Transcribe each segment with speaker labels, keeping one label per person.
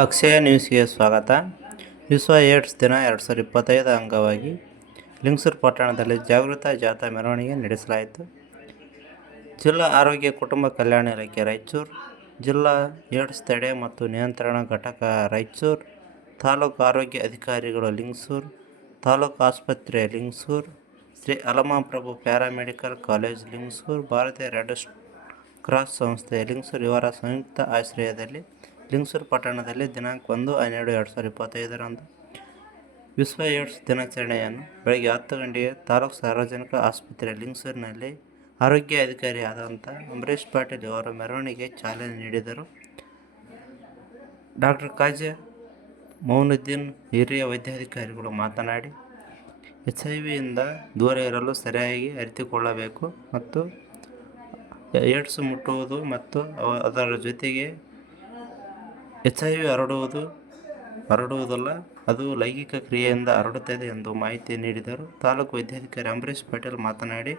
Speaker 1: ಅಕ್ಷಯ ನ್ಯೂಸ್ಗೆ ಸ್ವಾಗತ. ವಿಶ್ವ ಏಡ್ಸ್ ದಿನ ಎರಡು ಸಾವಿರದ ಇಪ್ಪತ್ತೈದು ಅಂಗವಾಗಿ ಲಿಂಗ್ಸೂರು ಪಟ್ಟಣದಲ್ಲಿ ಜಾಗೃತ ಜಾಥಾ ಮೆರವಣಿಗೆ ನಡೆಸಲಾಯಿತು. ಜಿಲ್ಲಾ ಆರೋಗ್ಯ ಕುಟುಂಬ ಕಲ್ಯಾಣ ಇಲಾಖೆ ರಾಯಚೂರು, ಜಿಲ್ಲಾ ಏಡ್ಸ್ ತಡೆ ಮತ್ತು ನಿಯಂತ್ರಣ ಘಟಕ ರಾಯಚೂರು, ತಾಲೂಕು ಆರೋಗ್ಯ ಅಧಿಕಾರಿಗಳು ಲಿಂಗ್ಸೂರು, ತಾಲೂಕು ಆಸ್ಪತ್ರೆ ಲಿಂಗ್ಸೂರು, ಶ್ರೀ ಅಲಮಾಪ್ರಭು ಪ್ಯಾರಾಮೆಡಿಕಲ್ ಕಾಲೇಜ್ ಲಿಂಗ್ಸೂರು, ಭಾರತೀಯ ರೆಡ್ ಕ್ರಾಸ್ ಸಂಸ್ಥೆ ಲಿಂಗ್ಸೂರು ಇವರ ಸಂಯುಕ್ತ ಆಶ್ರಯದಲ್ಲಿ ಲಿಂಗಸೂರು ಪಟ್ಟಣದಲ್ಲಿ ದಿನಾಂಕ ಒಂದು ಹನ್ನೆರಡು ಎರಡು ಸಾವಿರದ ಇಪ್ಪತ್ತೈದರಂದು ವಿಶ್ವ ಏಡ್ಸ್ ದಿನಾಚರಣೆಯನ್ನು ಬೆಳಗ್ಗೆ ಹತ್ತು ಗಂಟೆಗೆ ತಾಲೂಕು ಸಾರ್ವಜನಿಕ ಆಸ್ಪತ್ರೆ ಲಿಂಗಸೂರಿನಲ್ಲಿ ಆರೋಗ್ಯ ಅಧಿಕಾರಿ ಆದಂಥ ಅಂಬರೀಷ್ ಪಾಟೀಲ್ ಅವರು ಮೆರವಣಿಗೆ ಚಾಲನೆ ನೀಡಿದರು. ಡಾಕ್ಟರ್ ಕಾಜೆ ಮೌನುದ್ದೀನ್ ಹಿರಿಯ ವೈದ್ಯಾಧಿಕಾರಿಗಳು ಮಾತನಾಡಿ ಎಚ್ ಐ ವಿಯಿಂದ ದೂರ ಇರಲು ಸರಿಯಾಗಿ ಅರಿತುಕೊಳ್ಳಬೇಕು ಮತ್ತು ಏಡ್ಸ್ ಮುಟ್ಟುವುದು ಮತ್ತು ಅದರ ಜೊತೆಗೆ ಎಚ್ ಐ ವಿ ಹರಡುವುದು, ಹರಡುವುದಲ್ಲ, ಅದು ಲೈಂಗಿಕ ಕ್ರಿಯೆಯಿಂದ ಹರಡುತ್ತದೆ ಎಂದು ಮಾಹಿತಿ ನೀಡಿದರು. ತಾಲೂಕು ವೈದ್ಯಾಧಿಕಾರಿ ಅಂಬರೀಷ್ ಪಟೇಲ್ ಮಾತನಾಡಿ,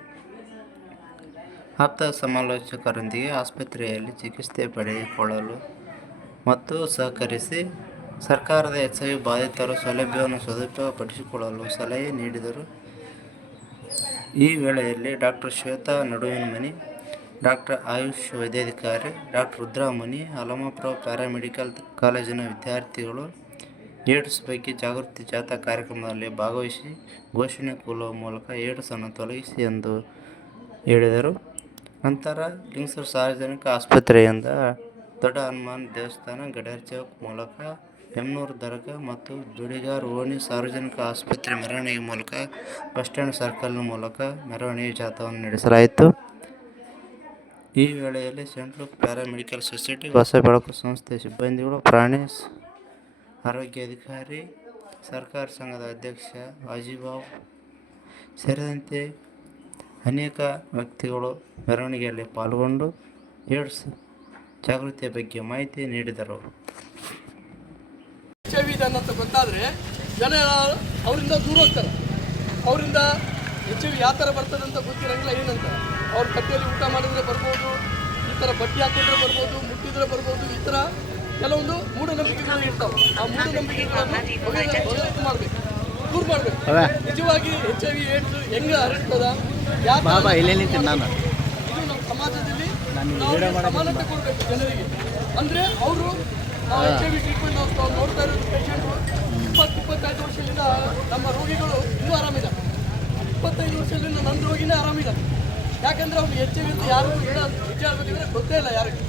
Speaker 1: ಆಪ್ತ ಸಮಾಲೋಚಕರೊಂದಿಗೆ ಆಸ್ಪತ್ರೆಯಲ್ಲಿ ಚಿಕಿತ್ಸೆ ಪಡೆದುಕೊಳ್ಳಲು ಮತ್ತು ಸಹಕರಿಸಿ ಸರ್ಕಾರದ ಎಚ್ ಐ ವಿ ಬಾಧಿತರು ಸೌಲಭ್ಯವನ್ನು ಸದುಪಯೋಗಪಡಿಸಿಕೊಳ್ಳಲು ಸಲಹೆ ನೀಡಿದರು. ಈ ವೇಳೆಯಲ್ಲಿ ಡಾಕ್ಟರ್ ಶ್ವೇತಾ ನಡುವಿನಮನಿ ಡಾಕ್ಟರ್ ಆಯುಷ್ ವೈದ್ಯಾಧಿಕಾರಿ, ಡಾಕ್ಟರ್ ರುದ್ರಮುನಿ ಹಲಮಾಪುರ ಪ್ಯಾರಾಮೆಡಿಕಲ್ ಕಾಲೇಜಿನ ವಿದ್ಯಾರ್ಥಿಗಳು ಏಡ್ಸ್ ಬಗ್ಗೆ ಜಾಗೃತಿ ಜಾಥಾ ಕಾರ್ಯಕ್ರಮದಲ್ಲಿ ಭಾಗವಹಿಸಿ ಘೋಷಣೆ ಕೂಗುವ ಮೂಲಕ ಏಡ್ಸನ್ನು ತೊಲಗಿಸಿ ಎಂದು ಹೇಳಿದರು. ನಂತರ ಲಿಂಗಸೂರು ಸಾರ್ವಜನಿಕ ಆಸ್ಪತ್ರೆಯಿಂದ ದೊಡ್ಡ ಹನುಮಾನ್ ದೇವಸ್ಥಾನ, ಗಡಿಯಾರ್ ಚೌಕ್ ಮೂಲಕ ಎಮ್ನೂರು ದರ್ಗಾ ಮತ್ತು ಜುಡಿಗಾರ್ ಓಣಿ ಸಾರ್ವಜನಿಕ ಆಸ್ಪತ್ರೆ ಮೆರವಣಿಗೆ ಮೂಲಕ ಬಸ್ ಸ್ಟ್ಯಾಂಡ್ ಸರ್ಕಲ್ ಮೂಲಕ ಮೆರವಣಿಗೆ ಜಾಥಾವನ್ನು ನಡೆಸಲಾಯಿತು. ಈ ವೇಳೆಯಲ್ಲಿ ಸೆಂಟ್ರಲ್ ಪ್ಯಾರಾಮೆಡಿಕಲ್ ಸೊಸೈಟಿ ಹೊಸ ಬೆಳಕು ಸಂಸ್ಥೆ ಸಿಬ್ಬಂದಿಗಳು ಪ್ರಾಣೇಶ್ ಆರೋಗ್ಯ ಅಧಿಕಾರಿ, ಸರ್ಕಾರ ಸಂಘದ ಅಧ್ಯಕ್ಷ ವಾಜಿಬಾಬ್ ಸೇರಿದಂತೆ ಅನೇಕ ವ್ಯಕ್ತಿಗಳು ಮೆರವಣಿಗೆಯಲ್ಲಿ ಪಾಲ್ಗೊಂಡು ಏಡ್ಸ್ ಜಾಗೃತಿಯ ಬಗ್ಗೆ ಮಾಹಿತಿ ನೀಡಿದರು.
Speaker 2: ಎಚ್ ಜನ ಅವರಿಂದ ದೂರ ಹೋಗ್ತಾರೆ. ಅವರಿಂದ ಯಾವ ಥರ ಬರ್ತದೆ ಅಂತ ಗೊತ್ತಿರಂಗಿಲ್ಲ ಏನಂತ ಅವ್ರ ಕಟ್ಟೆಯಲ್ಲಿ ಊಟ ಮಾಡಿದ್ರೆ ಬರ್ಬೋದು ಥರ ಬಟ್ಟೆ ಹಾಕಿದ್ರೆ ಬರ್ಬೋದು ಮುಟ್ಟಿದ್ರೆ ಬರ್ಬೋದು ಈ ಥರ ಕೆಲವೊಂದು ಮೂಢನಂಬಿಕೆಗಳು ಇರ್ತಾವೆ. ಆ ಮೂಢನಂಬಿಕೆಗಳನ್ನು ಮಾಡಬೇಕು. ದೂರ ಮಾಡಬೇಕು. ನಿಜವಾಗಿ ಎಚ್ ಐ ವಿ ಏಡ್ಸ್ ಹೆಂಗೆ ಹರಡ್ತದ?
Speaker 3: ನಾನು?
Speaker 2: ಇದು ನಮ್ಮ ಸಮಾಜದಲ್ಲಿ ನಾವು ಸಮಾನತೆ ಕೊಡಬೇಕು ಜನರಿಗೆ. ಅಂದರೆ ಅವರು ಎಚ್ ಐ ವಿ ಟ್ರೀಟ್ಮೆಂಟ್ ನಾವು ನೋಡ್ತಾ ಇರೋದು ಪೇಷಂಟು ಇಪ್ಪತ್ತು ಇಪ್ಪತ್ತೈದು ವರ್ಷದಿಂದ ನಮ್ಮ ರೋಗಿಗಳು ಇನ್ನೂ ಆರಾಮಿದ್ದಾರೆ. ಇಪ್ಪತ್ತೈದು ವರ್ಷದಿಂದ ನನ್ನ ರೋಗಿನೇ ಆರಾಮಿದ್ದಾರೆ. ಯಾಕಂದ್ರೆ ಅವ್ರು ಹೆಚ್ಚು ಯಾರು ಹೇಳ್ಬೇಕಂದ್ರೆ ಗೊತ್ತೇ ಇಲ್ಲ ಯಾರಿಗೆ.